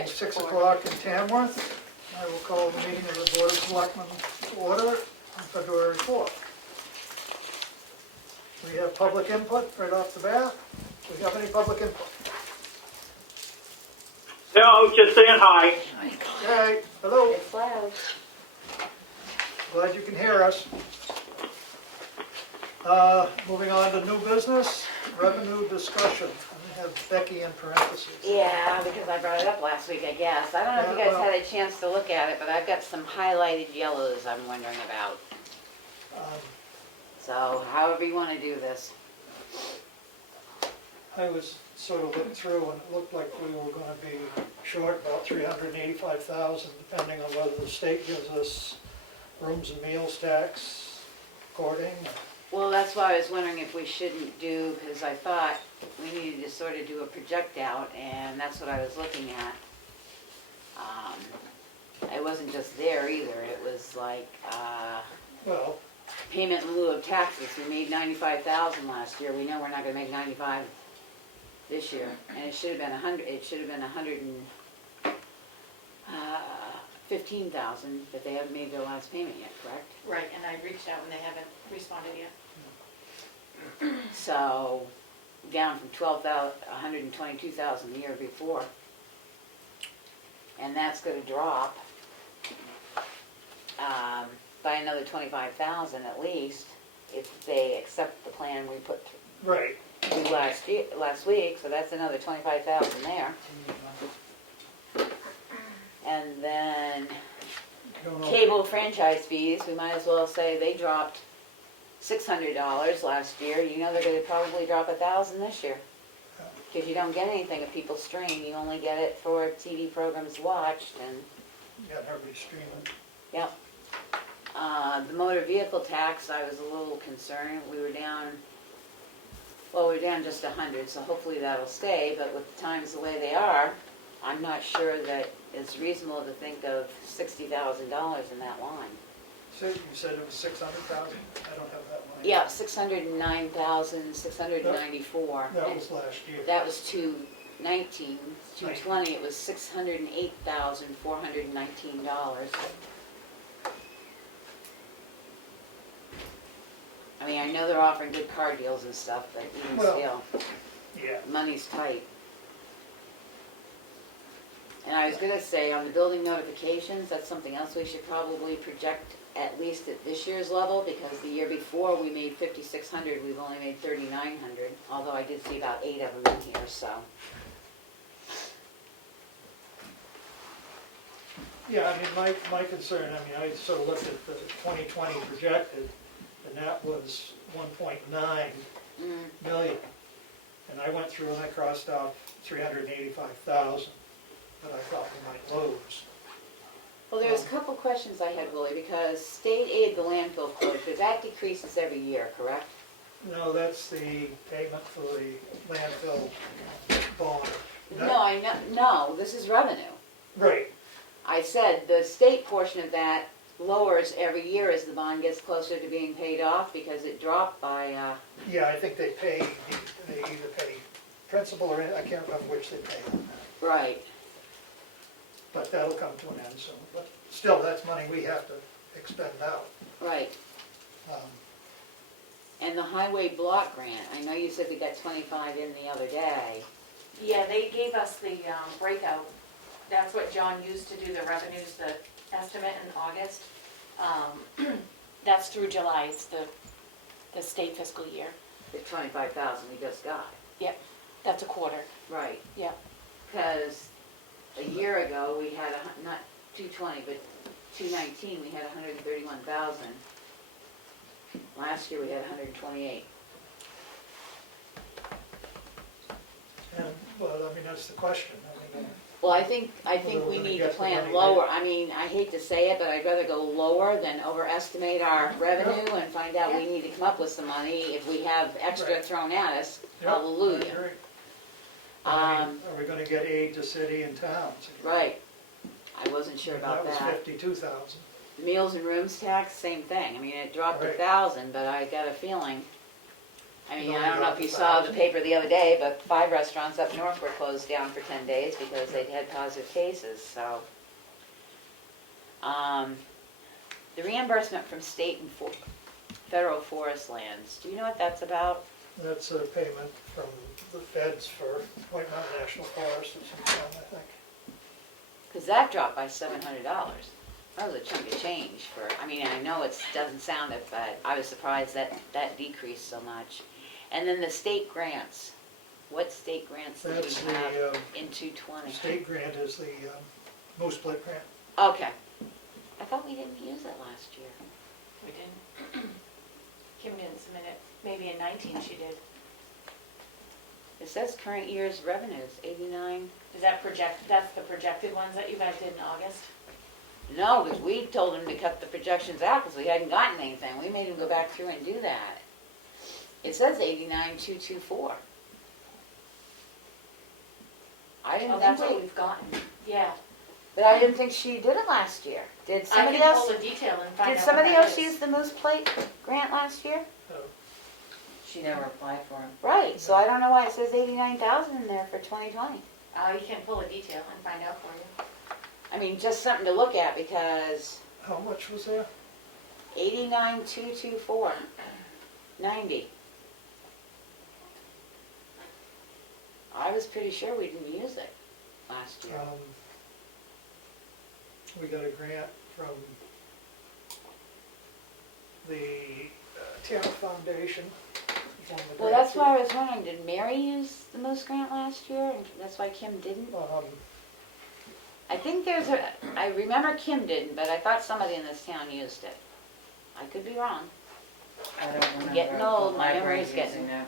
being 6 o'clock in Tamworth. I will call the meeting of the Board of Selectmen to order on February 4th. We have public input right off the bat. Do we have any public input? No, just saying hi. Okay, hello. It's loud. Glad you can hear us. Moving on to new business, revenue discussion. I have Becky in parentheses. Yeah, because I brought it up last week, I guess. I don't know if you guys had a chance to look at it, but I've got some highlighted yellows I'm wondering about. So however you want to do this. I was sort of looking through and it looked like we were going to be short about $385,000 depending on whether the state gives us rooms and meals tax according. Well, that's why I was wondering if we shouldn't do, because I thought we needed to sort of do a project out, and that's what I was looking at. It wasn't just there either. It was like Well, payment in lieu of taxes. We made $95,000 last year. We know we're not going to make 95 this year, and it should have been 100. It should have been 115,000, but they haven't made their last payment yet. Correct? Right, and I reached out and they haven't responded yet. So down from 122,000 the year before, and that's going to drop by another 25,000 at least if they accept the plan we put right. through last week. So that's another 25,000 there, and then Don't know. cable franchise fees. We might as well say they dropped $600 last year. You know they're going to probably drop 1,000 this year. Because you don't get anything if people stream. You only get it for TV programs watched. And Yeah, everybody's streaming. yep. The motor vehicle tax, I was a little concerned. We were down. Well, we're down just 100, so hopefully that'll stay. But with the times the way they are, I'm not sure that it's reasonable to think of $60,000 in that line. So you said it was 600,000? I don't have that line. Yeah, 609,694. That was last year. That was 219, 220, it was $608,419. I mean, I know they're offering good car deals and stuff, but even Well, still, Yeah. money's tight. And I was gonna say, on the building notifications, that's something else we should probably project at least at this year's level, because the year before we made 5,600, we've only made 3,900, although I did see about 8 of them in here, so. Yeah, I mean, my concern, I mean, I sort of looked at the 2020 projected, and that was 1.9 million. And I went through and I crossed out 385,000 that I thought we might lose. Well, there's a couple questions I had, Willie, because state aid the landfill closure, that decreases every year, correct? No, that's the payment for the landfill bond. No, I know, no, this is revenue. Right, I said the state portion of that lowers every year as the bond gets closer to being paid off, because it dropped by, yeah, I think they either pay principal or, I can't remember which they pay on that. right. But that'll come to an end soon. But still, that's money we have to expend out. Right. And the highway block grant, I know you said we got 25 in the other day. Yeah, they gave us the breakout. That's what John used to do the revenues, the estimate in August. That's through July, it's the state fiscal year. The 25,000 we just got. Yep, that's a quarter. Right. Yep. Because a year ago, we had, not 220, but 219, we had 131,000. Last year, we had 128. And, well, I mean, that's the question. I mean, Well, I think Well, we we're need gonna to get the plan money lower. back. I mean, I hate to say it, but I'd rather go lower than overestimate our revenue and find out we need to come up with some money if we have extra Right. thrown at us. Yep, I Hallelujah. agree. I mean, are we gonna get aid to city and towns again? Right. I wasn't sure about That was that. 52,000. Meals and rooms tax, same thing. I mean, it dropped Right. 1,000, but I got a feeling I mean, I don't know if you saw the paper the other day, but 5 restaurants up north were closed down for 10 days because they'd had positive cases, so. The reimbursement from state and federal forest lands, do you know what that's about? That's a payment from the feds for White Mountain National Forest in some town, I think. Because that dropped by $700. That was a chunk of change for, I mean, I know it doesn't sound it, but I was surprised that that decreased so much. And then the state grants. What state grants did That's we have the, in 220? state grant is the Moose Split grant. Okay. I thought we didn't use it last year. We didn't. Kim didn't submit it, maybe in 19 she did. It says current year's revenues, 89. Is that that's the projected ones that you guys did in August? No, because we told him to cut the projections out because we hadn't gotten anything. We made him go back through and do that. It says 89,224. I Oh, didn't that's think what we've gotten, yeah. but I didn't think she did it last year. Did I somebody can else? pull the detail and find out. Did somebody what that else is. use the Moose Plate grant last year? She never applied for it. Right. So I don't know why it says 89,000 in there for 2020. You can pull a detail and find out for you. I mean, just something to look at because How much was there? 89,224, 90. I was pretty sure we didn't use it last year. We got a grant from the Town Foundation. It's on the Well, grant that's why I was wondering, did Mary use the Moose grant last year? And that's why Kim didn't? sheet. I think I remember Kim didn't, but I thought somebody in this town used it. I could be wrong. I don't remember. Getting if the old, my library's memory's getting- using it.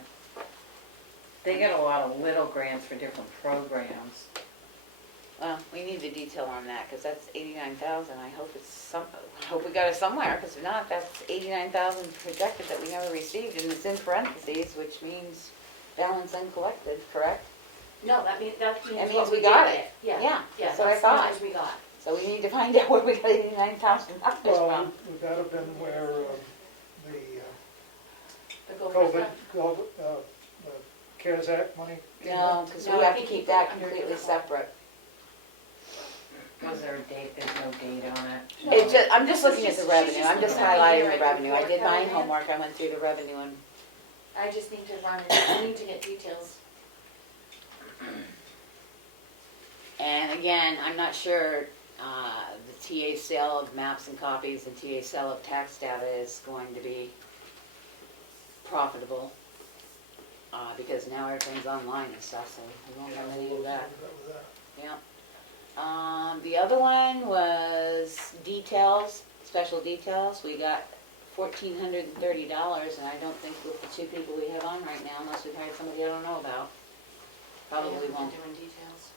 They get a lot of little grants for different programs. Well, we need the detail on that, because that's 89,000. I hope I hope we got it somewhere, because if not, that's 89,000 projected that we never received, and it's in parentheses, which means balance uncollected, correct? No, that means means what we we got did it. Yeah, Yeah, yeah, that's what I that's how thought. much we got. So we need to find out where we got 89,000 dollars Well, from. we've got to been where the The gold COVID, stuff. the CARES Act money came No, in. because No, we I have to think keep you that put under a completely different separate. Was there a date? There's no date on it. No. I'm just looking at the She's revenue, just I'm just looking at the highlighting year the revenue. I report did my coming in. homework, I went through the revenue and I just need to run it, I need to get details. And again, I'm not sure the TA sale of maps and copies and TA sale of tax data is going to be profitable. Because now everything's online and stuff, so we won't have any of that. Yeah. The other one was details, special details. We got $1,430, and I don't think with the 2 people we have on right now, unless we've hired somebody I don't know about, probably Yeah, we've been won't. doing details.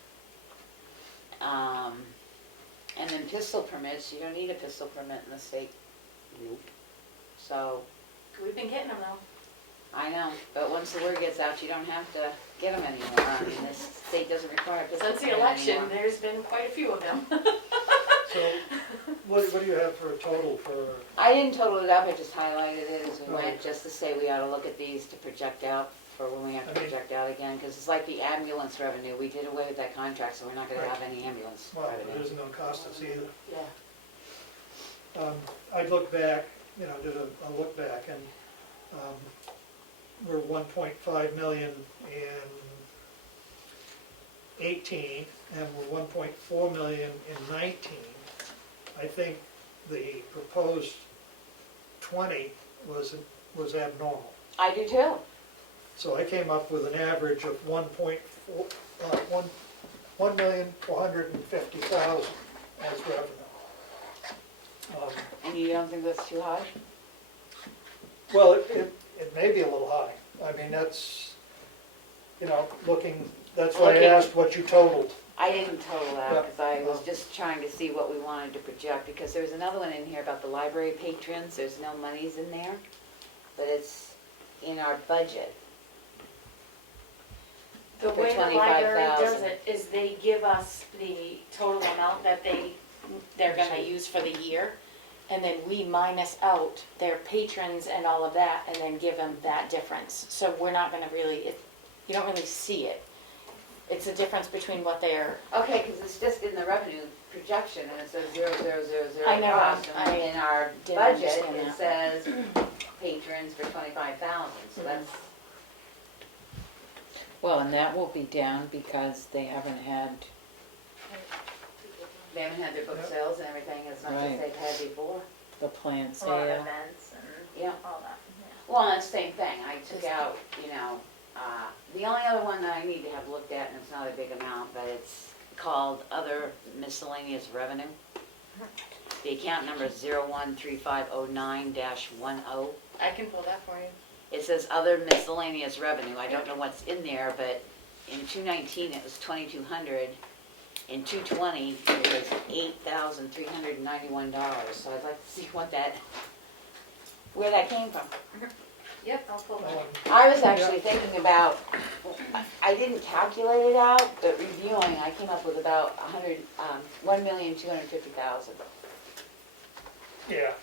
And then pistol permits, you don't need a pistol permit in the state. Nope. So, We've been getting them though. I know, but once the word gets out, you don't have to get them anymore. I mean, this state doesn't require a pistol Since the permit election, anymore. there's been quite a few of them. So what do you have for a total for, I didn't total it up, I just highlighted it as we Oh. went, just to say we ought to look at these to project out for when we have to I mean- project out again, because it's like the ambulance revenue, we did away with that contract, so we're not gonna Right. have any ambulance well, it revenue. isn't gonna cost us either. Yeah. I'd look back, did a look back, and we're 1.5 million in 18, and we're 1.4 million in 19. I think the proposed 20 was abnormal. I do too. So I came up with an average of 1,450,000 as revenue. And you don't think that's too high? Well, it may be a little high. I mean, that's, that's why I Looking- asked what you totaled. I didn't total Yeah. that, because I was just trying to see what we wanted to project, because there's another one in here about the library patrons, there's no monies in there, but it's in our budget. The For way the library does 25,000. it is they give us the total amount that they're gonna use for the year. and then we minus out their patrons and all of that, and then give them that difference. So we're not gonna really, you don't really see it. It's the difference between what they're, Okay, because it's just in the revenue projection, and it says 0,000 I know, cost. I And in our didn't budget, understand it that. says patrons for 25,000, so that's, Well, and that will be down because they haven't had, they haven't had their book Yep. sales and everything as much as Right. they've had before. the plant A lot of sale. events and Yeah. all that. Well, that's the same thing, I took out, the only other one that I need to have looked at, and it's not a big amount, but it's called other miscellaneous revenue. The account number is 013509-10. I can pull that for you. It says other miscellaneous revenue, I don't know what's in there, but in 219 it was 2,200. In 220 it was $8,391, so I'd like to see where that came from. Yep, I'll pull that. I was actually thinking about, I didn't calculate it out, but reviewing, I came up with about 1,250,000 Yeah,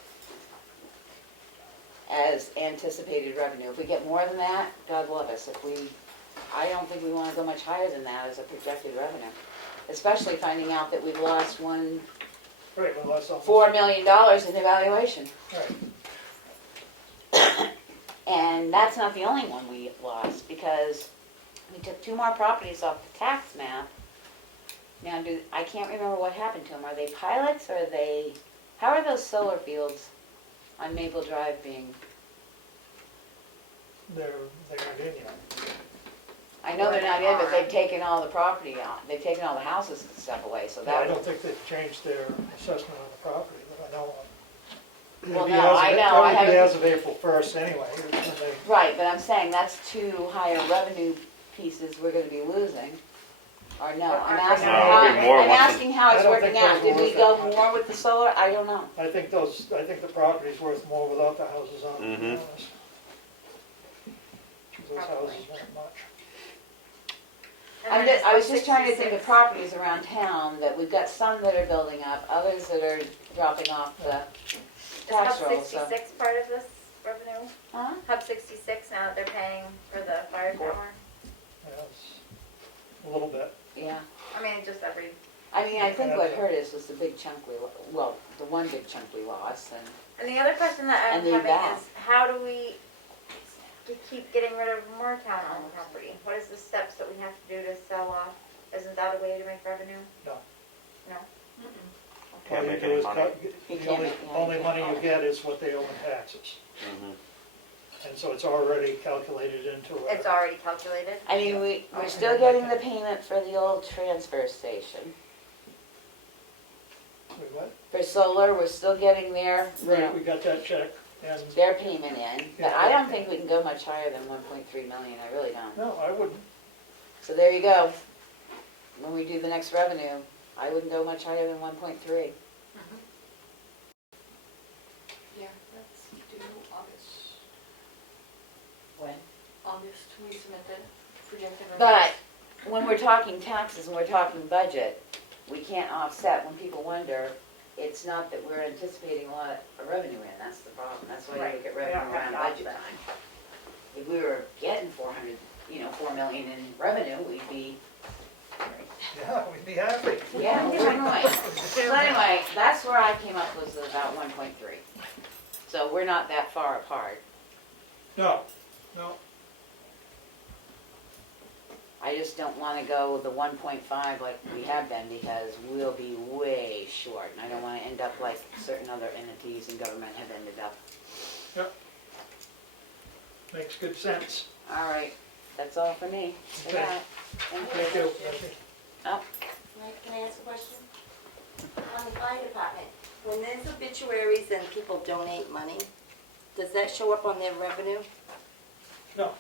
as anticipated revenue. If we get more than that, God love us. I don't think we want to go much higher than that as a projected revenue. Especially finding out that we've lost right, well, that's almost. $4 million in evaluation. Right, And that's not the only one we lost, because we took 2 more properties off the tax map. Now, I can't remember what happened to them. Are they pilots, or how are those solar fields on Maple Drive being? they're not in yet. I know they're not in, but they've taken all the property on, they've taken all the houses and stuff away, so I that. don't think they've changed their assessment on the property that I know of. Well, It'd be no, as of- I know, I That would be haven't- as of April 1st anyway, when they. Right, but I'm saying that's 2 higher revenue pieces we're gonna be losing. Or no, I'm No, asking it'll how, be more I'm once asking how I it's don't working think out. those Did were we worth go that much. more with the solar? I don't know. I think the property's worth more without the houses on it, to be Mhm. honest. Those Probably. houses weren't much. And then I was just trying to think of 66. properties around town, that we've got some that are building up, others that are dropping off the Is tax Hub roll, so. 66 part of this revenue? Huh? Hub 66, now that they're paying for the fire tower? Yeah, it's a little bit. Yeah, I mean, just every, I mean, I think what hurt us was the big chunk the one big chunk we lost, and the other question that I'm And the having valve. is, how do we keep getting rid of more town-owned property? What is the steps that we have to do to sell off? Isn't that a way to make revenue? No. No? Can't All you make do any is money. cut- You The can't only, make- yeah, only you money can't. you get is what they owe in taxes. Mhm. And so it's already calculated into it. It's already calculated? I mean, we're Okay. still getting the payment for the old transfer station. We what? For solar, we're still getting Right, we got that check, and, their payment in, but Yeah. I don't think we can go much higher than 1.3 million, I really don't. no, I wouldn't. So there you go. When we do the next revenue, I wouldn't go much higher than 1.3. yeah, that's due August. When? August, we submit the projected revenue. But when we're talking taxes and we're talking budget, we can't offset. When people wonder, it's not that we're anticipating a lot of revenue in, that's the problem. That's why you look at Right, we revenue don't have around to budget offset. time. If we were getting 4 million in revenue, we'd be, Yeah, we'd be happy. yeah, we would. So anyway, that's where I came up with about 1.3. So we're not that far apart. No, no, I just don't want to go the 1.5 like we have been, because we'll be way short. And I don't want to end up like certain other entities in government have ended up. makes good sense. All right, that's all for me. For Okay. that. Thank Thank you. you. Nancy. Mike, can I ask a question? On the fire department, when there's obituaries and people donate money, does that show up on their revenue? No,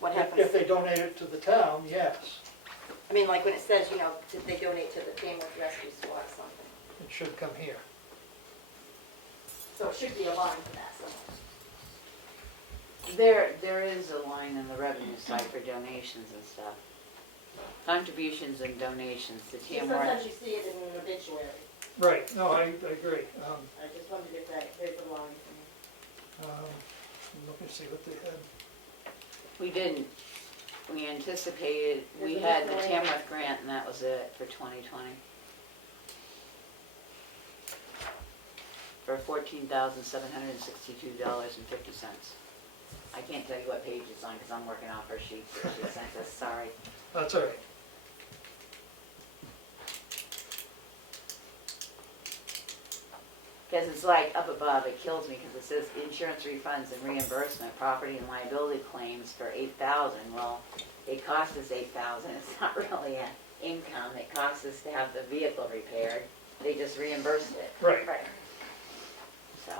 What if happens? they donate it to the town, yes, I mean, like when it says, did they donate to the Tamworth Rescue Squad or something? it should come here. So it should be a line for that somewhere. There is a line in the revenue side for donations and stuff. Contributions and donations to Sometimes Tamworth. you see it in an obituary. Right, no, I agree. I just wondered if that, there's a line for Let me see what they had. We didn't. We anticipated, we There's a had the miscellaneous. Tamworth grant and that was it for 2020. For $14,762.50. I can't tell you what page it's on because I'm working off her sheet that she sent us, sorry. That's all right. Because it's like up above, it kills me because it says insurance refunds and reimbursement, property and liability claims for $8,000. Well, it cost us $8,000. It's not really an income. It costs us to have the vehicle repaired. They just reimbursed it, Right. Right. so.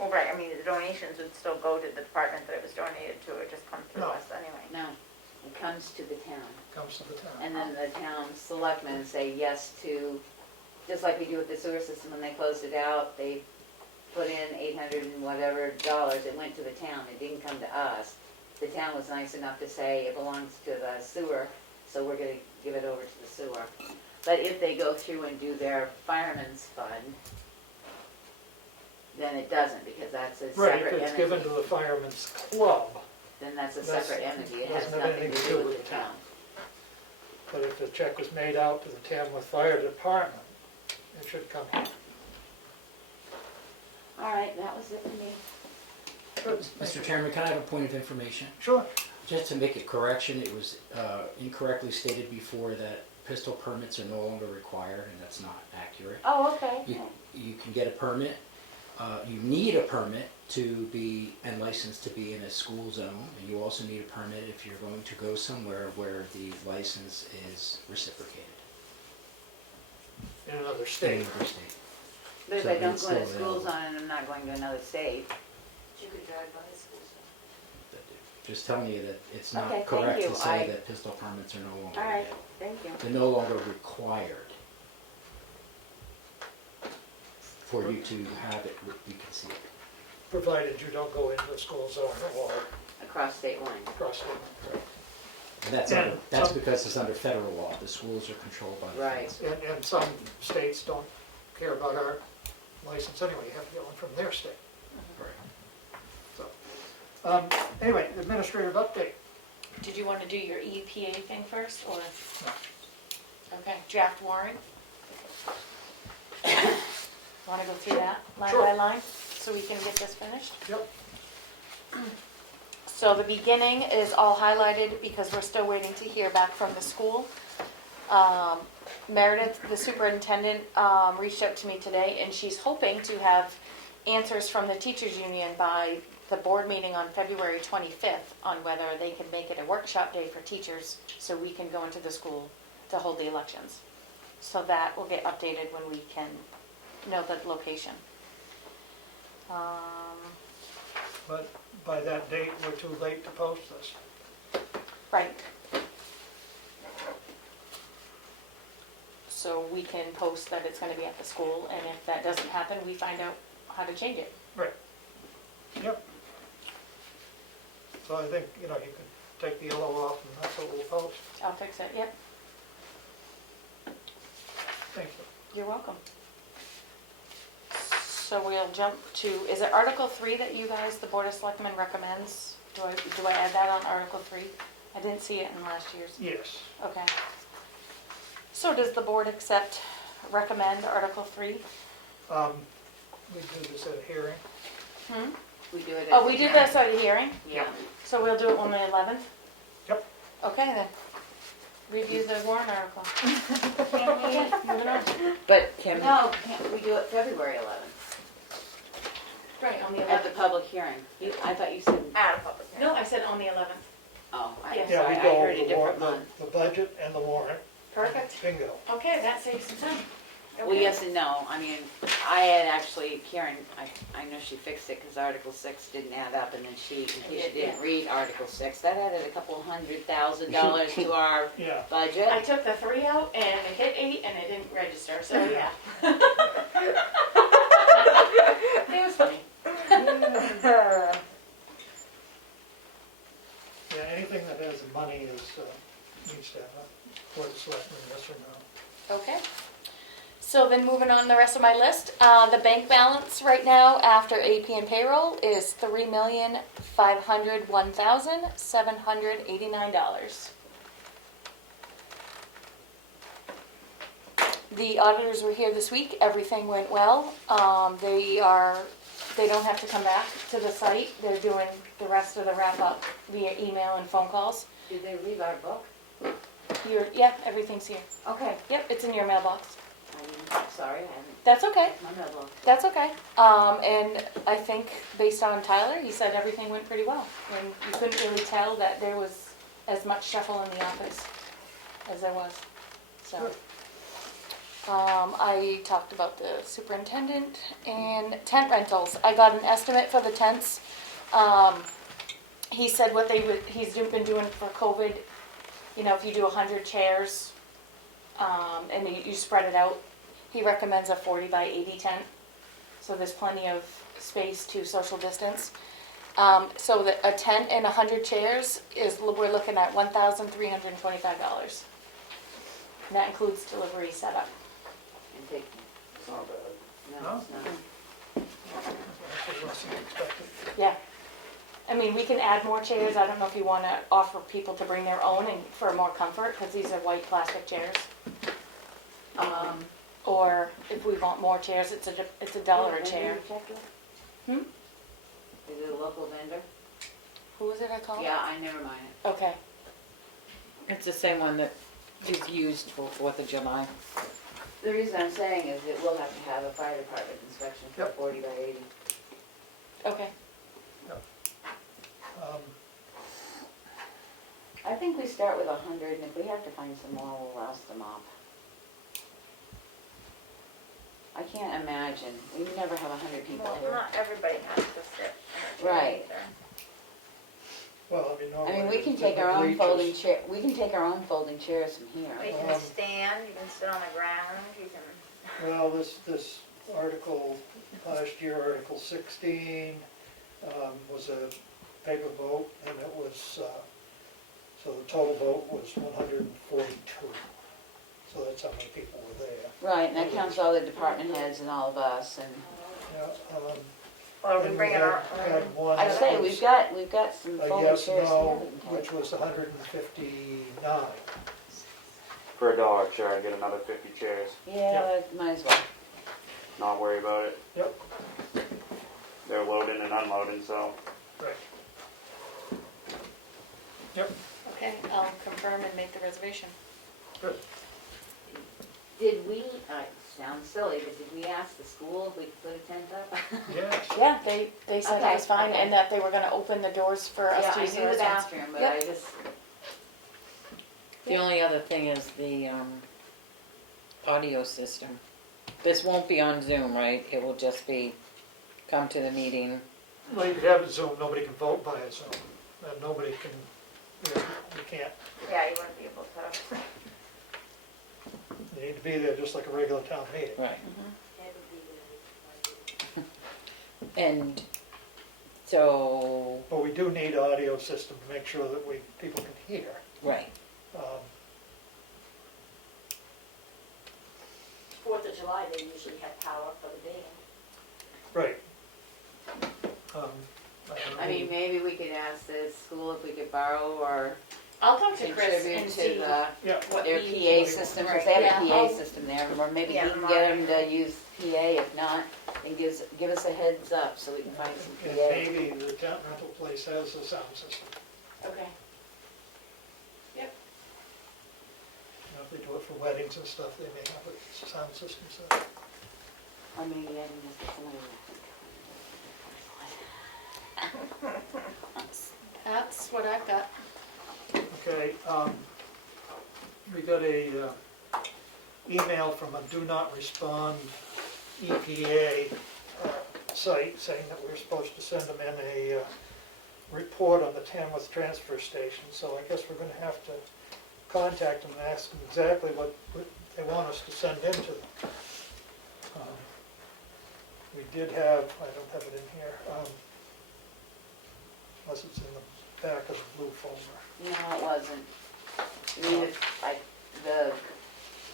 Well, right, I mean, the donations would still go to the department that it was donated to, it just comes through No. us anyway. No, it comes to the town. Comes to the town. And then the town selectmen say yes to, just like we do with the sewer system, when they closed it out, they put in 800 and whatever dollars, it went to the town, it didn't come to us. The town was nice enough to say it belongs to the sewer, so we're gonna give it over to the sewer. But if they go through and do their fireman's fund, then it doesn't, because that's a Right, separate if it's given entity. to the fireman's club, Then that's a that's- separate entity, it has doesn't have nothing to do with the town. but if the check was made out to the Tamworth Fire Department, it should come here. All right, that was it for me. Good. Mr. Chairman, can I have a point of information? Sure. Just to make a correction, it was incorrectly stated before that pistol permits are no longer required, and that's not accurate. Oh, okay. You can get a permit, you need a permit to be, and licensed to be in a school zone, and you also need a permit if you're going to go somewhere where the license is reciprocated In another in state. another state. But if So I don't it's go to still school available. zone and I'm not going to another state. You could drive by the school zone. Just telling you that it's Okay, not thank correct you. to say I- that pistol permits are no longer All right, available. thank you. They're no longer required for you to have it, you can see it. Provided you don't go into a school zone or Across state lines. across state. And that's, Yeah, that's some- because it's under federal law. The schools are controlled by the Right. feds. And some states don't care about our license anyway, you have to get one from their state. Right. So, anyway, administrative update. Did you want to do your EPA thing first, or? No. Okay, draft warrant. Want to go through that line Sure. by line, so we can get this finished? Yep. So the beginning is all highlighted because we're still waiting to hear back from the school. Meredith, the superintendent, reached out to me today, and she's hoping to have answers from the teachers' union by the board meeting on February 25th on whether they can make it a workshop day for teachers so we can go into the school to hold the elections. So that will get updated when we can know the location. But by that date, we're too late to post this. Right. So we can post that it's gonna be at the school, and if that doesn't happen, we find out how to change it. Right. Yep. So I think, you could take the yellow off and that's what we'll post. I'll fix it, yep, Thank you. you're welcome. So we'll jump to, is it Article 3 that you guys, the Board of Selectmen recommends? Do I add that on Article 3? I didn't see it in last year's. Yes. Okay. So does the board recommend Article 3? We do this at a hearing. We do it. Oh, we did this at a hearing? Yeah. So we'll do it on the 11th? Yep. Okay, then. Review the warrant article. Okay, moving on. But can, No, we do it February 11th Right, on the at the 11th. public hearing. I thought you said, Out of public hearing. No, I said on the 11th. oh, Yeah. I'm Yeah, sorry, we I go heard over a the different warrant, month. the budget and the warrant. Perfect. Bingo. Okay, that saves some time. Well, Okay. yes and no. I mean, I had actually, Karen, I know she fixed it because Article 6 didn't add up, and then in case she didn't read Article 6, that added a couple $100,000 to our Yeah. budget. I took the 3 out and it hit 8 and it didn't register, so yeah. It was funny. Yeah, anything that has money is needs to have a board of selectmen, yes or no. Okay. So then moving on the rest of my list, the bank balance right now after AP and payroll is $3,501,789. The auditors were here this week. Everything went well. They don't have to come back to the site. They're doing the rest of the wrap up via email and phone calls. Did they leave our book? Yeah, everything's here. Okay. Yep, it's in your mailbox. Sorry, I haven't, That's okay. my mailbox. That's okay. And I think based on Tyler, he said everything went pretty well. And you couldn't really tell that there was as much shuffle in the office as there was. So, I talked about the superintendent and tent rentals. I got an estimate for the tents. He said he's been doing for COVID, you know, if you do 100 chairs, and you spread it out, he recommends a 40 by 80 tent. So there's plenty of space to social distance. So a tent and 100 chairs we're looking at $1,325. And that includes delivery setup. And take, It's not bad. no, No? it's not. That's less than expected. Yeah. I mean, we can add more chairs. I don't know if you want to offer people to bring their own and for more comfort, because these are white plastic chairs. Or if we want more chairs, it's $1 a chair. Hmm? Is it a local vendor? Who was it I called? Yeah, I never mind it. Okay. It's the same one that is used for 4th of July. The reason I'm saying is it will have to have a fire department inspection for Yep. 40 by 80. Okay. I think we start with 100, and if we have to find some more, we'll roust them up. I can't imagine, we never have 100 people Well, here. not everybody has to sit in a chair Right. either. Well, I mean, I normally. mean, we can the take our own bleachers- folding chair, we can take our own folding chairs from here. You can stand, you can sit on the ground, you can, Well, this article, last year, Article 16, was a paper vote, and it was, so the total vote was 142. So that's how many people were there. Right, and that counts all the department heads and all of us, and Yeah, or we and bring in our had own. one I'd that say was we've got some a folding yes, chairs no, here. we can which take. was 159. For a dollar chair, I'd get another 50 chairs. Yeah, might as well. Not worry about it. Yep. They're loading and unloading, so. Right. Yep, Okay, I'll confirm and make the reservation. good. Did we, sounds silly, but did we ask the school if we could put a tent up? Yes. Yeah, they said Okay, it was fine okay. and that they were gonna open the doors for us Yeah, to I use the knew the restrooms. bathroom, but Yep. I just, The only other thing is the audio system. This won't be on Zoom, right? It will just be, come to the meeting. Well, you could have it Zoom, nobody can vote by it, Zoom, and nobody can, you can't, Yeah, you wouldn't be able to. you need to be there just like a regular town meeting. Right. Mm-hmm. And so, But we do need audio system to make sure that people can hear. right. 4th of July, they usually have power for the band. Right. I don't I mean, know. maybe we could ask the school if we could borrow or I'll talk to Chris contribute and to see Yeah, what their he. PA system, because they have a Yeah, PA I'll- system there, or maybe Yeah, we can get them to use PA, if not, and give us a heads up so we can find some and PA. maybe the town rental place has a sound system. Okay. You know, if they do it for weddings and stuff, they may have a sound system set up. Or maybe I can just get somebody That's what I've got. Okay, we got a email from a do not respond EPA site saying that we're supposed to send them in a report on the Tamworth transfer station. So I guess we're gonna have to contact them and ask them exactly what they want us to send in to them. We did have, I don't have it in here, unless it's in the back of the blue folder. No, it wasn't. You mean like the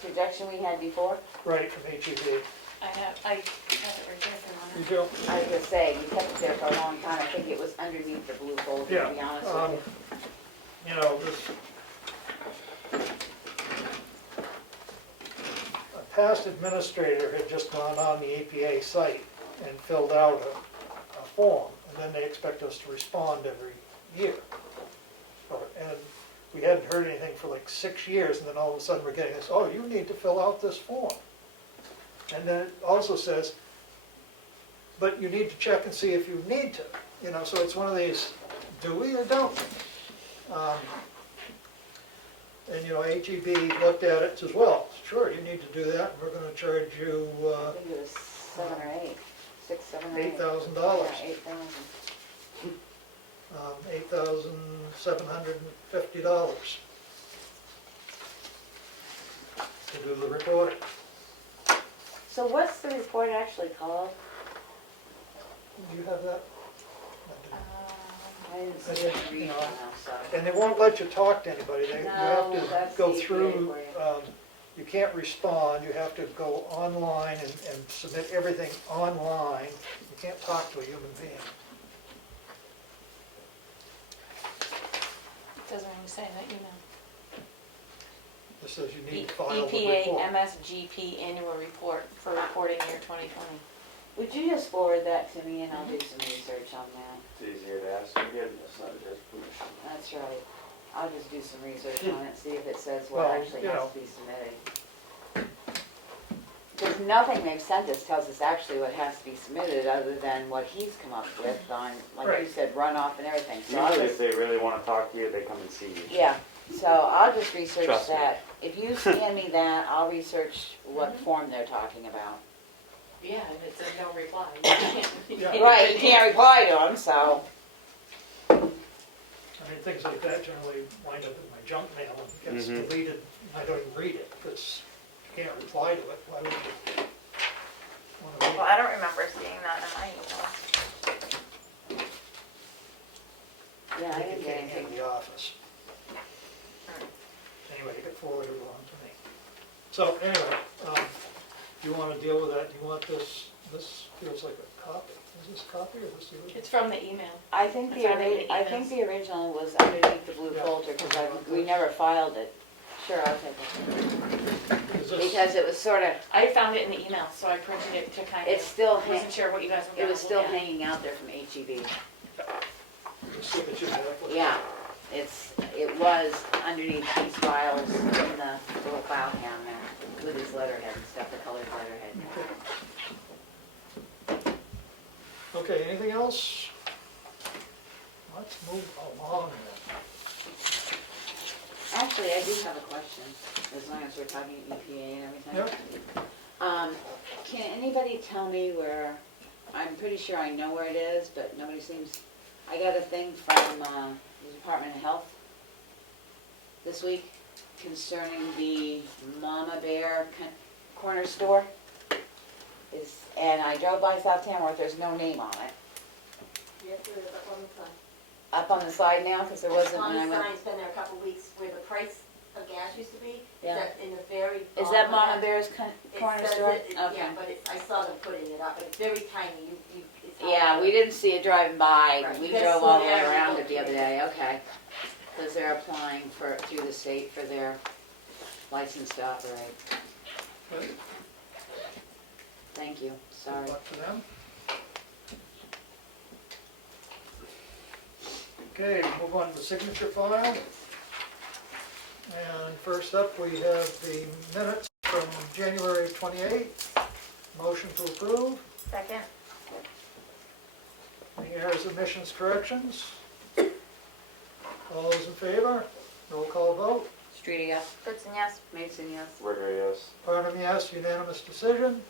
projection we had before? Right, from HEB. I have it right there if You you want do? I was gonna say, you kept it there for a long time, I think it was underneath the blue folder, to be Yeah, honest with you. You know, this, a past administrator had just gone on the APA site and filled out a form, and then they expect us to respond every year. And we hadn't heard anything for like 6 years, and then all of a sudden we're getting this, oh, you need to fill out this form. And then it also says, but you need to check and see if you need to, you know, so it's one of these, do we or don't we? And, you know, HEB looked at it and says, well, sure, you need to do that, and we're gonna charge you, I think it was 7 or 8, 6, 7 or 8. $8,000. Yeah, 8,000. $8,750 to do the reporting. So what's the report actually called? Do you have that? I didn't see it in the You know, email, so. And they won't let you talk to anybody, you No, have that's to go the through, EPA for you can't respond, you have to go online and submit everything online. You can't talk to a human being. It doesn't really say that, you know. It says you need to file the EPA report. MSGP annual report for reporting year 2020. Would you just forward that to me and I'll do some research on that? It's easier to ask forgiveness, not just permission. That's right. I'll just do some research on it, see if it says Well, what actually you has know. to be submitted. Because nothing they've sent us tells us actually what has to be submitted other than what he's come up with on, like you Right. said, runoff and everything. So I'll Usually just, if they really wanna talk to you, they come and see you. yeah, so I'll just research Trust me. that. If you scan me that, I'll research what form they're talking about. Yeah, and it says no reply. Yeah. Right, you can't reply to them, so. I mean, things like that generally wind up in my junk mail and gets Mhm. deleted. I don't even read it because you can't reply to it. Why would you want to read Well, it? I don't remember seeing that in my email. Yeah, I think didn't it get came anything. in the office. Anyway, it got forwarded along to me. So anyway, you want to deal with that? You want this? This feels like a copy. Is this a copy or is this the original? It's from the email. I think It's already in I think the original was underneath the blue Yeah. folder because we never filed it. Sure, I'll take it. Is this- Because it was sort of, I found it in the email, so I printed it to kind of. it's still, Wasn't sure what you guys were it gonna was still look at. hanging out there from HEB. see if it's exactly- Yeah, it was underneath these files in the little file cabinet with his letterhead and stuff, the colored letterhead. Okay, anything else? Let's move along then. Actually, I do have a question, as long as we're talking EPA and everything. Yep. Can anybody tell me where, I'm pretty sure I know where it is, but nobody seems, I got a thing from the Department of Health this week concerning the Mama Bear corner store. And I drove by South Tamworth, there's no name on it. Yes, it is up on the sign. Up on the side now, because there wasn't On when I the went. sign, it's been there a couple of weeks, where the price of gas used to be. Yeah. That in the very Is bottom that of Mama Bear's corner It says store? it, Okay. yeah, but I saw them putting it up, it's very tiny, it's not- Yeah, we didn't see it driving by, Right, we you guys drove saw all the way that, around we it the looked other at day, okay. Because they're applying for, through the state for their license to operate. Good. Thank you, sorry. Luck to them. Okay, move on to the signature file. And first up, we have the minutes from January 28th. Motion to approve. Second. Any errors, omissions, corrections? All those in favor? Roll call vote. Streeter, yes. Goodson, yes. Mason, yes. Ritter, yes. Barnum, yes, unanimous decision.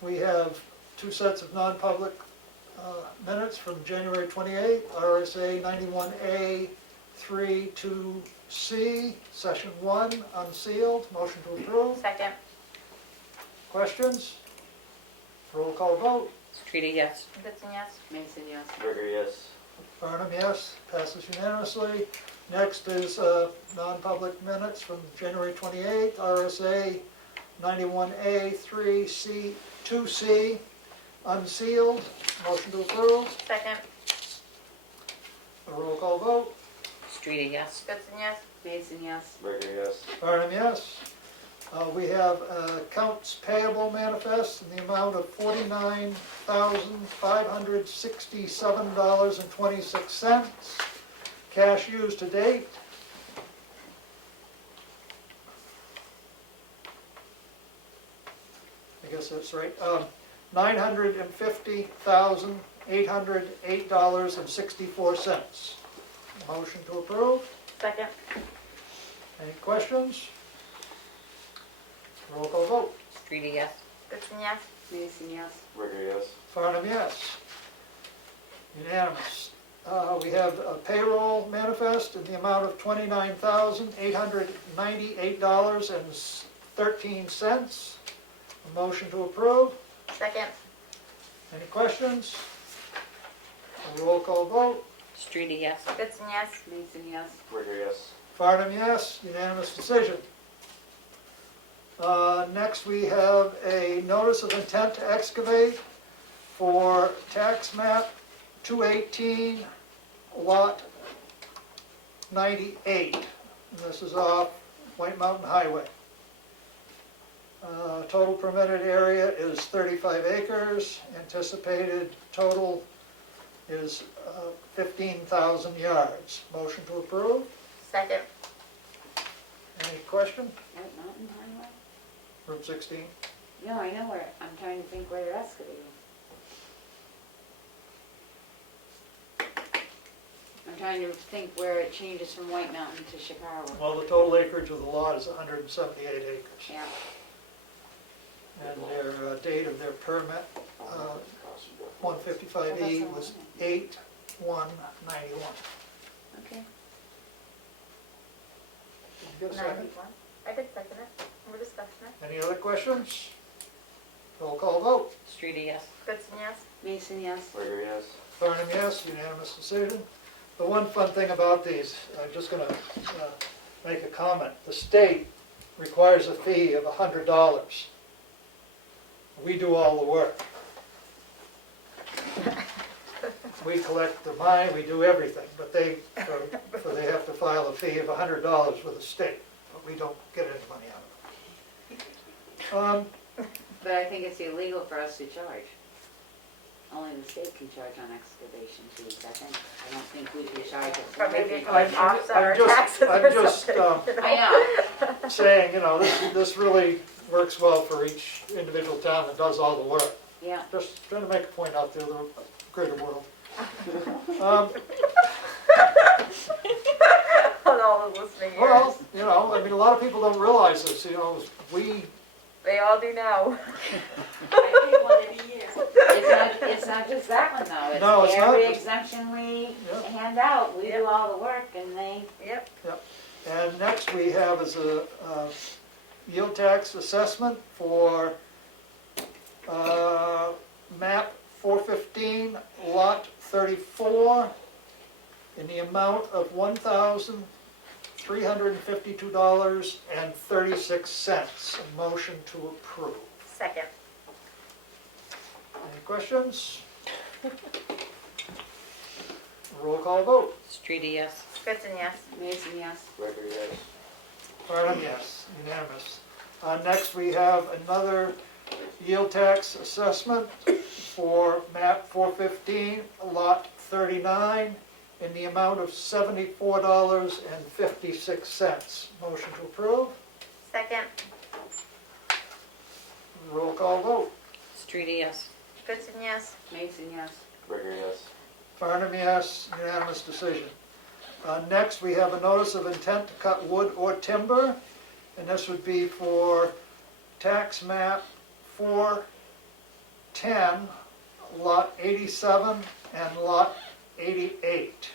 We have two sets of non-public minutes from January 28th, RSA 91A 32C, Session 1, unsealed. Motion to approve. Second. Questions? Roll call vote. Streeter, yes. Goodson, yes. Mason, yes. Ritter, yes. Barnum, yes, passes unanimously. Next is non-public minutes from January 28th, RSA 91A 3C 2C, unsealed. Motion to approve. Second. A roll call vote. Streeter, yes. Goodson, yes. Mason, yes. Ricker, yes. Barnum, yes. We have accounts payable manifest in the amount of $49,567.26. Cash used to date. I guess that's right. $950,808.64. Motion to approve. Second. Any questions? Roll call vote. Streeter, yes. Goodson, yes. Mason, yes. Ricker, yes. Farnham, yes. Unanimous. We have a payroll manifest in the amount of $29,898.13. A motion to approve. Second. Any questions? A roll call vote. Streeter, yes. Goodson, yes. Mason, yes. Ricker, yes. Farnham, yes. Unanimous decision. Next, we have a notice of intent to excavate for tax map 218, lot 98. And this is off White Mountain Highway. Total permitted area is 35 acres. Anticipated total is 15,000 yards. Motion to approve. Second. Any question? White Mountain Highway? Route 16. No, I know where, I'm trying to think where they're excavating. I'm trying to think where it changes from White Mountain to Chicago. Well, the total acreage of the lot is 178 acres. Yeah, And their date of their permit, 155E was 8/1/91. okay. Did you get a second? 91. I did second it. We're discussing it. Any other questions? Roll call vote. Streeter, yes. Goodson, yes. Mason, yes. Ricker, yes. Farnham, yes, unanimous decision. The one fun thing about these, I'm just gonna make a comment. The state requires a fee of $100. We do all the work. We collect the money, we do everything, but they have to file a fee of $100 with the state, but we don't get any money out of it. But I think it's illegal for us to charge. Only the state can charge on excavation fees, I think. I don't think we can charge it. Or maybe it I'm can offset our just- taxes I'm or just, something. I know. Saying, this really works well for each individual town that does all the work. Yeah, Just trying to make a point out there, the greater world. On all the listening Well, ears. a lot of people don't realize this, They all do now. I pay one every year. it's not just that one though. No, it's not. Every exemption we Yeah. hand out, we Yep. do all the work and they, Yep. And next we have is a yield tax assessment for map 415, lot 34, in the amount of $1,352.36. A motion to approve. Second. Any questions? Roll call vote. Streeter, yes. Goodson, yes. Mason, yes. Ricker, yes. Farnham, yes, unanimous. Next, we have another yield tax assessment for map 415, lot 39, in the amount of $74.56. Motion to approve. Second. Roll call vote. Streeter, yes. Goodson, yes. Mason, yes. Ricker, yes. Farnham, yes, unanimous decision. Next, we have a notice of intent to cut wood or timber, and this would be for tax map 410, lot 87 and lot 88.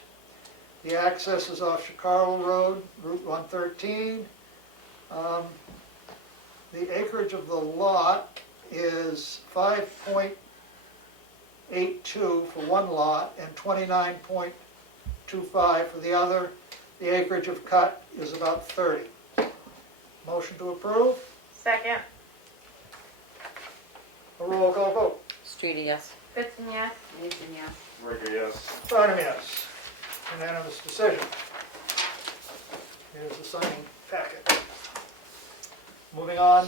The access is off Chicago Road, Route 113. The acreage of the lot is 5.82 for one lot and 29.2 .25 for the other. The acreage of cut is about 30. Motion to approve, Second. a roll call vote. Streety, yes. Goodson, yes. Mason, yes. Ricker, yes. Barnum, yes. Unanimous decision. Here's the signing packet. Moving on,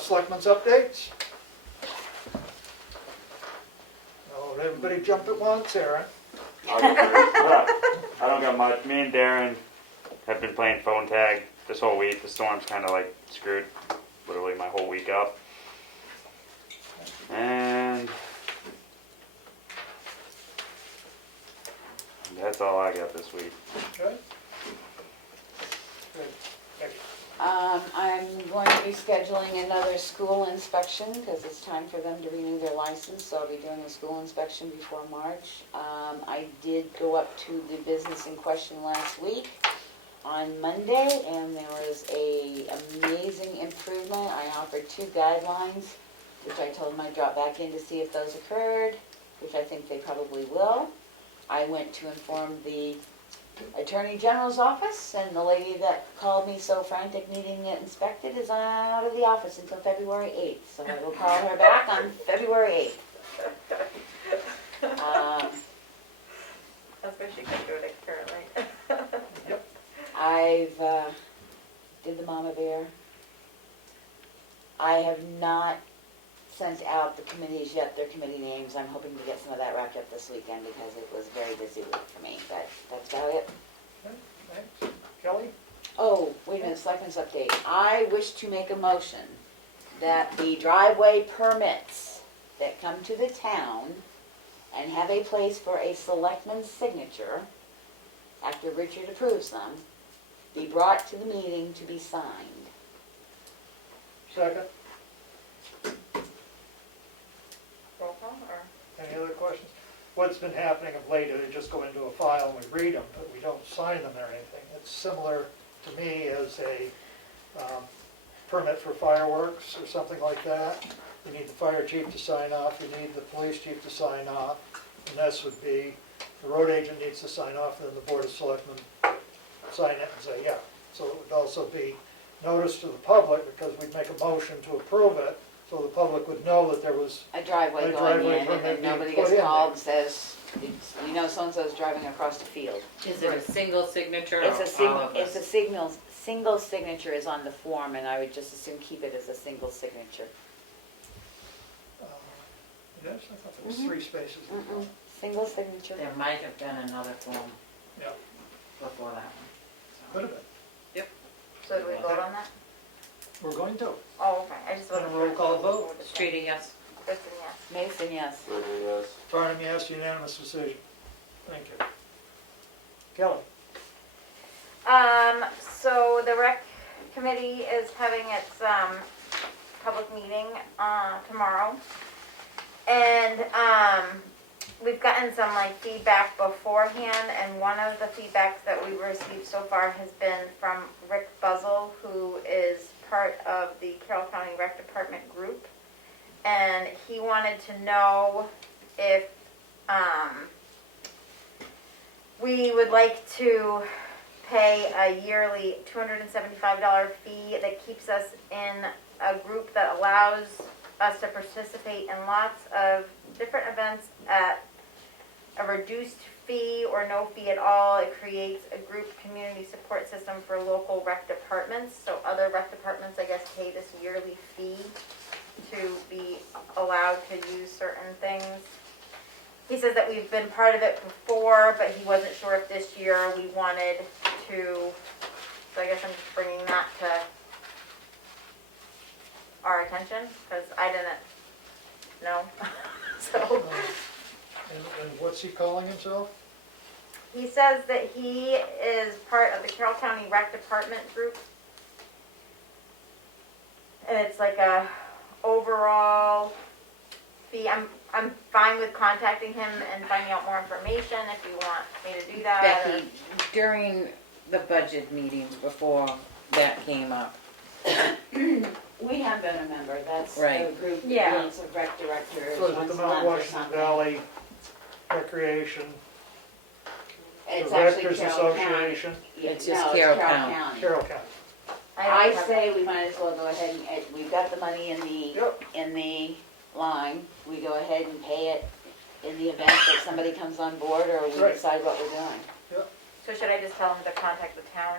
Selectmen's updates. Oh, everybody jumped at once, Aaron. I don't got much. Me and Darren have been playing phone tag this whole week. The storm's kind of like screwed literally my whole week up. And that's all I got this week. Okay. Good. Thank you. I'm going to be scheduling another school inspection because it's time for them to renew their license, so I'll be doing a school inspection before March. I did go up to the business in question last week on Monday, and there was a amazing improvement. I offered 2 guidelines, which I told them I'd drop back in to see if those occurred, which I think they probably will. I went to inform the Attorney General's office, and the lady that called me so frantic needing it inspected is out of the office until February 8th, so I will call her back on February 8th. That's where she could do it currently. I've did the mama bear. I have not sent out the committees yet, their committee names. I'm hoping to get some of that wrapped up this weekend because it was a very busy week for me, but that's about it. Okay, thanks. Kelly? Oh, wait a minute, Selectmen's update. I wish to make a motion that the driveway permits that come to the town and have a place for a selectman's signature, after Richard approves them, be brought to the meeting to be signed. Second. Roll call, or? Any other questions? What's been happening of late, they just go into a file and we read them, but we don't sign them or anything. It's similar to me as a permit for fireworks or something like that. You need the fire chief to sign off, you need the police chief to sign off, and this would be, the road agent needs to sign off, and then the board of selectmen sign it and say, yeah. So it would also be notice to the public, because we'd make a motion to approve it, so the public would know that there was A driveway A going driveway in, and permit then being nobody put gets in called there. and says, you know, so-and-so's driving across the field. Is it a single signature It's a or all of it's a us? single signature is on the form, and I would just as soon keep it as a single signature. Yes, I thought there was Mhm. 3 spaces. Mm-mm, single signature. There might have been another form Yeah, before that one. could have been. So do we vote on that? We're going to. Oh, okay, I just wasn't And a roll sure. call vote. Streety, yes. Goodson, yes. Mason, yes. Ricker, yes. Barnum, yes, unanimous decision. Thank you. Kelly? So the rec committee is having its, public meeting, tomorrow. And, we've gotten some like feedback beforehand, and one of the feedbacks that we've received so far has been from Rick Buzzle, who is part of the Carroll County Rec Department group. And he wanted to know if, we would like to pay a yearly $275 fee that keeps us in a group that allows us to participate in lots of different events at a reduced fee or no fee at all. It creates a group community support system for local rec departments. So other rec departments, I guess, pay this yearly fee to be allowed to use certain things. He says that we've been part of it before, but he wasn't sure if this year we wanted to, so I guess I'm just bringing that to our attention, because I didn't know. So And what's he calling himself? he says that he is part of the Carroll County Rec Department group. And it's like a overall fee. I'm fine with contacting him and finding out more information if you want me to do that. or- Becky, during the budget meetings before that came up, We have been a member, that's the Right. group that Yeah. meets with rec directors So is it once the a Mount month or Washington something. Valley Recreation It's actually Directors Carroll County. Association, Yeah, It's just no, Carroll Carroll County. County. Carroll County. I don't have say we might as well go ahead and, we've got the money Yep. in the line. We go ahead and pay it in the event that somebody comes on board or we Right. decide what we're doing. So should I just tell them to contact the town?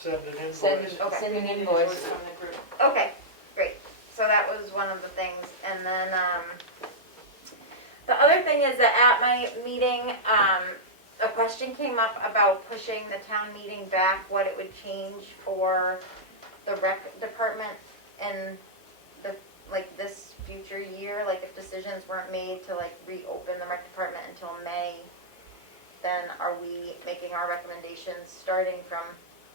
Send an invoice. Okay. Send an invoice. From the group. Okay, great. So that was one of the things. And then, the other thing is that at my meeting, a question came up about pushing the town meeting back, what it would change for the rec department in the, like, this future year, like if decisions weren't made to like reopen the rec department until May, then are we making our recommendations starting from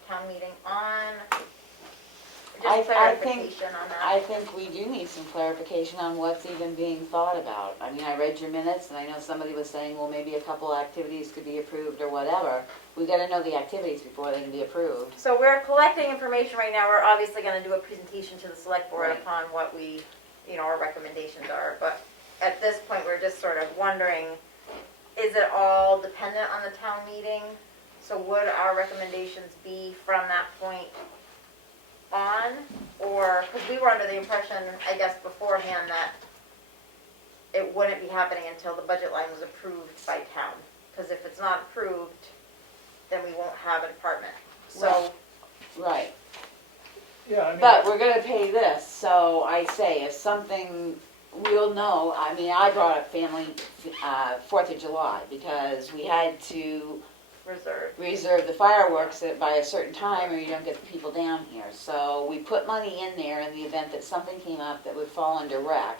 town meeting on? I Just think- clarification on that. I think we do need some clarification on what's even being thought about. I mean, I read your minutes and I know somebody was saying, well, maybe a couple activities could be approved or whatever. We've gotta know the activities before they can be approved. So we're collecting information right now. We're obviously gonna do a presentation to the select board Right. upon what we, our recommendations are. But at this point, we're just sort of wondering, is it all dependent on the town meeting? So would our recommendations be from that point on? Or, because we were under the impression, I guess beforehand, that it wouldn't be happening until the budget line was approved by town. Because if it's not approved, then we won't have a department. So, Right. Yeah, I mean. But we're gonna pay this, so I say if something, we'll know, I mean, I brought up family, 4th of July because we had to reserve the fireworks by a certain time or you don't get the people down here. So we put money in there in the event that something came up that would fall under rec.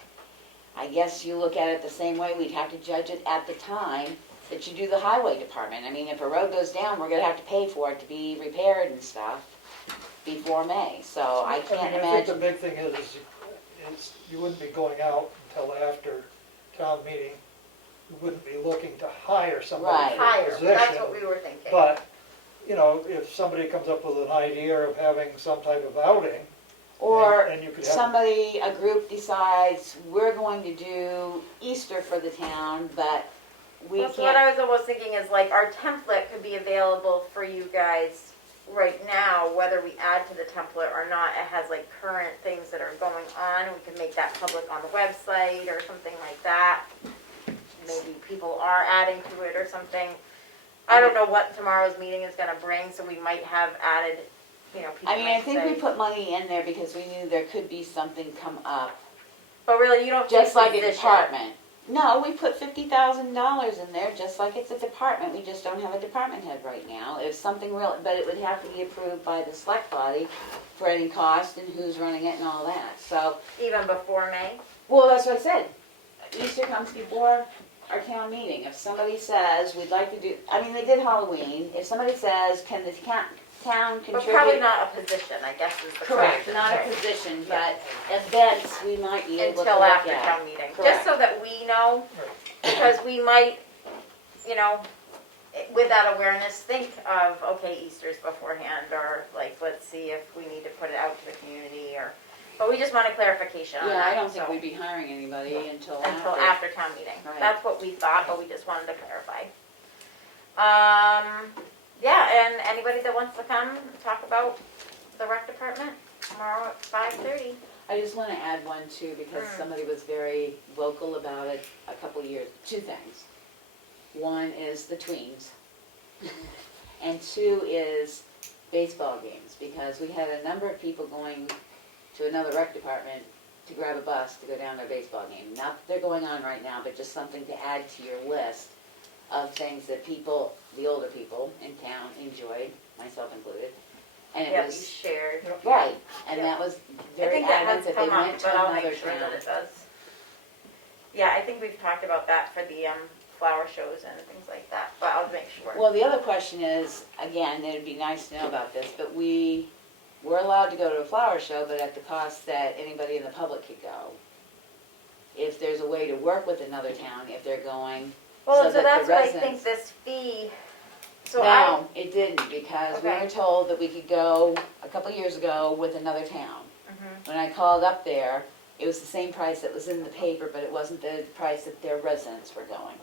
I guess you look at it the same way, we'd have to judge it at the time that you do the highway department. I mean, if a road goes down, we're gonna have to pay for it to be repaired and stuff before May, so I can't I think the imagine. big thing is you wouldn't be going out until after town meeting. You wouldn't be looking to hire somebody Right. for a higher, that's position. what we were thinking. But, if somebody comes up with an idea of having some type of outing, Or and you could have. somebody, a group decides, we're going to do Easter for the town, but we Well, so what can't. I was almost thinking is like our template could be available for you guys right now, whether we add to the template or not. It has like current things that are going on. We can make that public on the website or something like that. Maybe people are adding to it or something. I don't know what tomorrow's meeting is gonna bring, so we might have added, people I mean, I might think we say- put money in there because we knew there could be something come up, But really, you don't. just think like a position. department. No, we put $50,000 in there, just like it's a department, we just don't have a department head right now. If something real, but it would have to be approved by the select body for any cost and who's running it and all that, so. Even before May. Well, that's what I said. Easter comes before our town meeting. If somebody says, we'd like to do, I mean, they did Halloween. If somebody says, can the town But contribute? probably not a position, I guess is the Correct, correct. not a position, but events we might be able to Until look after at. town meeting, just Correct. so that we know, Right. because we might, with that awareness, think of, okay, Easter's beforehand, or like, let's see if we need to put it out to the community, but we just want a clarification on Yeah, that. I don't think so- we'd be hiring anybody until Until after. after town meeting. Right. That's what we thought, but we just wanted to clarify. Yeah, and anybody that wants to come talk about the rec department tomorrow at 5:30. I just want to add one too, because somebody was very vocal about it a couple of years. Two things. One is the tweens. And two is baseball games, because we had a number of people going to another rec department to grab a bus to go down to a baseball game. Not that they're going on right now, but just something to add to your list of things that people, the older people in town enjoyed, myself included. And it Yeah, you was, shared. right, and Yeah. that was I very think that adamant has that they come up, went but to I'll another make sure town. that it does. Yeah, I think we've talked about that for the flower shows and things like that, but I'll make sure. Well, the other question is, again, it'd be nice to know about this, but we're allowed to go to a flower show, but at the cost that anybody in the public could go. If there's a way to work with another town, if they're going, Well, so so that that's the why I think residents- this fee, so no, it didn't, because we Okay. were told that we could go a couple of years ago with another town. Mhm. When I called up there, it was the same price that was in the paper, but it wasn't the price that their residents were going.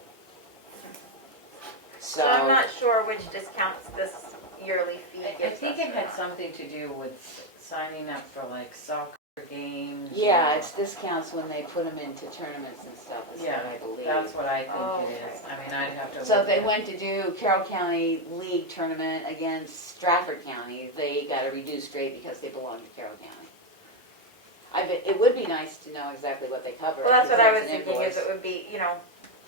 So I'm not sure which discounts this yearly fee I gives think us it or had not. something to do with signing up for like soccer games. Yeah, or- it's discounts when they put them into tournaments and stuff, is what Yeah, I believe. that's what I Oh, think it is. I mean, I'd have to. So look if they at- went to do Carroll County League tournament against Stratford County, they got a reduced rate because they belong to Carroll County. It would be nice to know exactly what they cover. Well, that's what I was because it's an thinking, is invoice. it would be,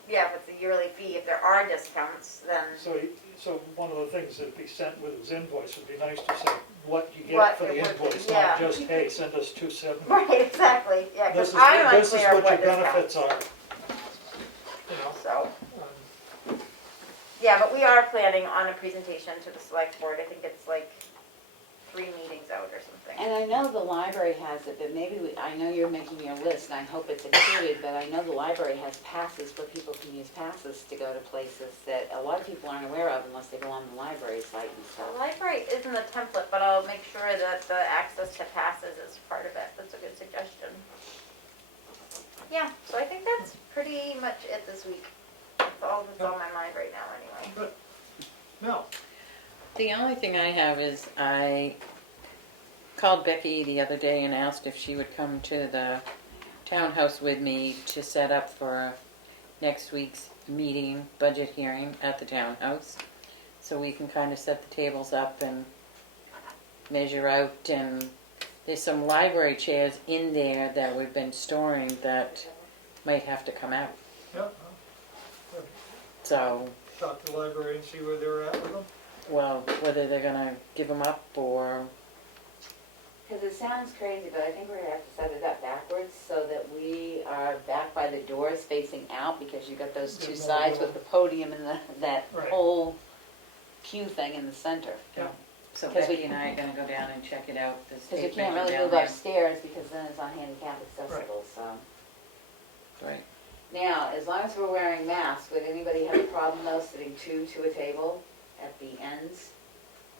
yeah, if it's a yearly fee, if there are discounts, then, So one of the things that'd be sent with his invoice would be nice to say what you What get for the it would be, invoice, yeah. not just, hey, send us $270. right, exactly, yeah, This because is, I'm this is unclear of what your what benefits discounts. are. You know, So, um, yeah, but we are planning on a presentation to the select board, I think it's like 3 meetings out or something. And I know the library has it, but maybe, I know you're making your list, and I hope it's included, but I know the library has passes where people can use passes to go to places that a lot of people aren't aware of unless they go on the library site and The stuff. library isn't a template, but I'll make sure that the access to passes is part of it, that's a good suggestion. Yeah, so I think that's pretty much it this week. That's all that's on my mind right now, anyway. no, The only thing I have is I called Becky the other day and asked if she would come to the townhouse with me to set up for next week's meeting, budget hearing at the townhouse. So we can kind of set the tables up and measure out, and there's some library chairs in there that we've been storing that might have to come out. yeah, So, talk to the library and see where they're at with them. well, whether they're gonna give them up or, Because it sounds crazy, but I think we're gonna have to set it up backwards so that we are back by the doors facing out, because you got those two There's no sides door. with the podium and that Right. whole queue thing in the center. Yeah. so 'Cause we- Becky and I are gonna go down and check it out. There's Because you tape can't measure really down move there. upstairs because then it's not handicap accessible, so. Right. Now, as long as we're wearing masks, would anybody have a problem though sitting two to a table at the ends?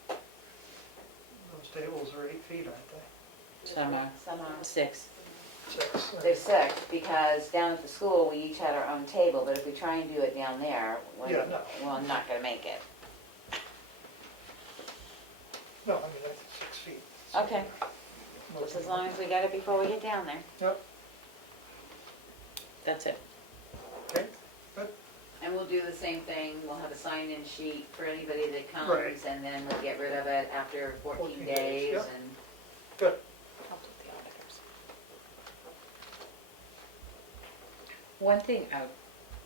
Those tables are 8 feet, aren't they? Some are. Some are. 6. 6. They're 6, because down at the school, we each had our own table, but if we try and do it down there, Yeah, no. we're not gonna make it. No, I mean, that's 6 feet. Okay, just as long as we get it before we get down there. Yep, That's it. okay, And we'll do the same thing, we'll have a sign-in sheet for anybody that comes, Right. and then we'll get rid of it after 14 14 days, days, yep. and good. I'll do the auditors. One thing,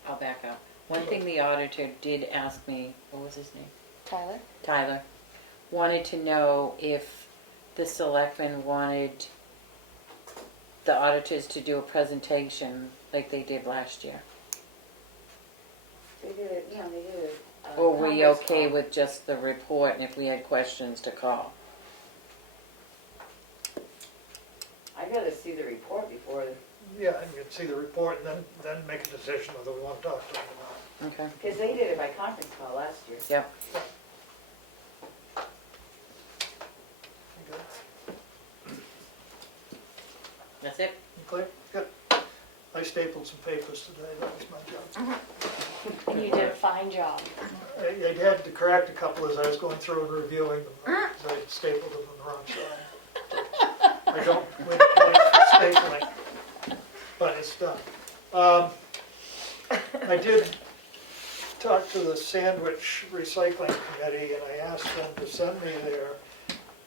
I'll back up. One thing the auditor did ask me, what was his name? Tyler? Tyler, wanted to know if the selectmen wanted the auditors to do a presentation like they did last year. they did it, they did it. Or were we okay with just the report, and if we had questions to call? I'd rather see the report before, Yeah, and you can see the report and then make a decision whether we want to talk to them or not. Okay. because they did it by conference call last year. Yep. Good. That's it. You clear? Good. I stapled some papers today, that was my job. And you did a fine job. I had to correct a couple as I was going through and reviewing them, because I stapled them on the wrong side. I don't win points for stapling, but it's done. I did talk to the Sandwich Recycling Committee, and I asked them to send me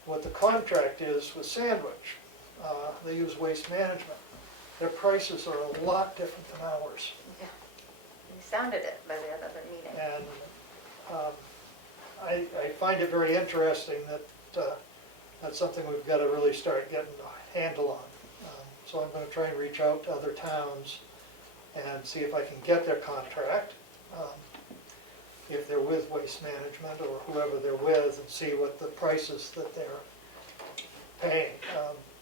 what the contract is with Sandwich. They use Waste Management. Their prices are a lot different than ours. You sounded it by the other meeting. And I find it very interesting that that's something we've got to really start getting a handle on. So I'm going to try and reach out to other towns and see if I can get their contract, if they're with Waste Management or whoever they're with, and see what the prices that they're paying.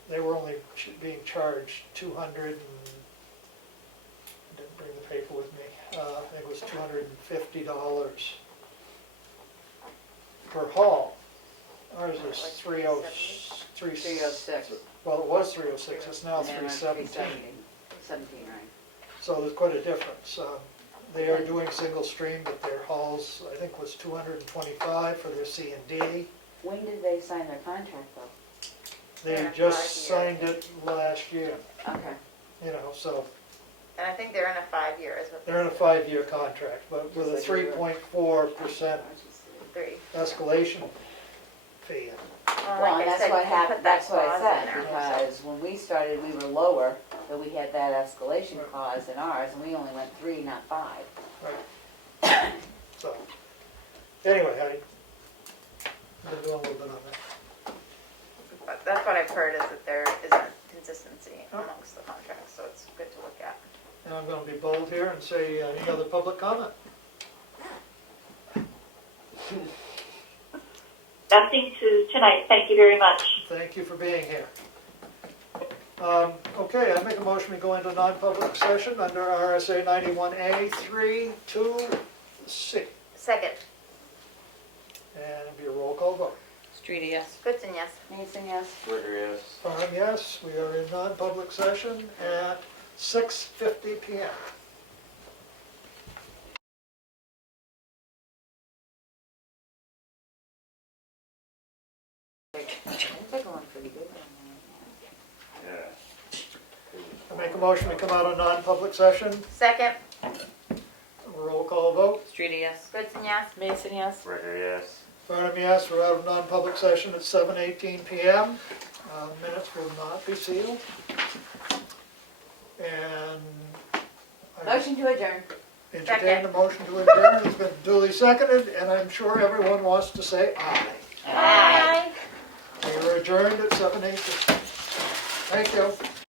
They were only being charged 200 and, I didn't bring the paper with me, I think it was $250 per haul. Ours is Like 306. 306. Well, it was 306, it's now And then it's 317. 17, right. So there's quite a difference. They are doing single stream, but their hauls, I think, was 225 for their C and D. When did they sign their contract though? They Yeah, just 5 years. signed it last year, Okay. you know, so And I think they're in a 5-year is what they're in a 5-year contract, but with a Just like we were. 3.4% 3. escalation fee. Well, Well, like and I that's said, what you can happened, put that that's what I clause said, in there, so. because when we started, we were lower, but we had that escalation Right. clause in ours, and we only went 3, not 5. Right. So, anyway, I've been doing a little bit on that. But that's what I've heard is that there isn't consistency amongst the contracts, so it's good to look at. Now I'm gonna be bold here and say, any other public comment? Nothing to tonight. Thank you very much. Thank you for being here. Okay, I make a motion we go into non-public session under RSA 91A 3, 2, C. Second, And it'll be a roll call vote. Streety, yes. Goodson, yes. Mason, yes? Ritter, yes. Farnham, yes. We are in non-public session at 6:50 PM. I think they're going pretty good on Yeah. I make a motion we come out of non-public session. Second, Roll call vote. Streety, yes. Goodson, yes. Mason, yes. Ritter, yes. Farnham, yes. We're out of non-public session at 7:18 PM. Minutes will not be sealed. And that. I Motion to adjourn. entertain the motion to adjourn. It's been duly seconded, and I'm sure everyone wants to say aye. Aye. We are adjourned at 7:18. Thank you.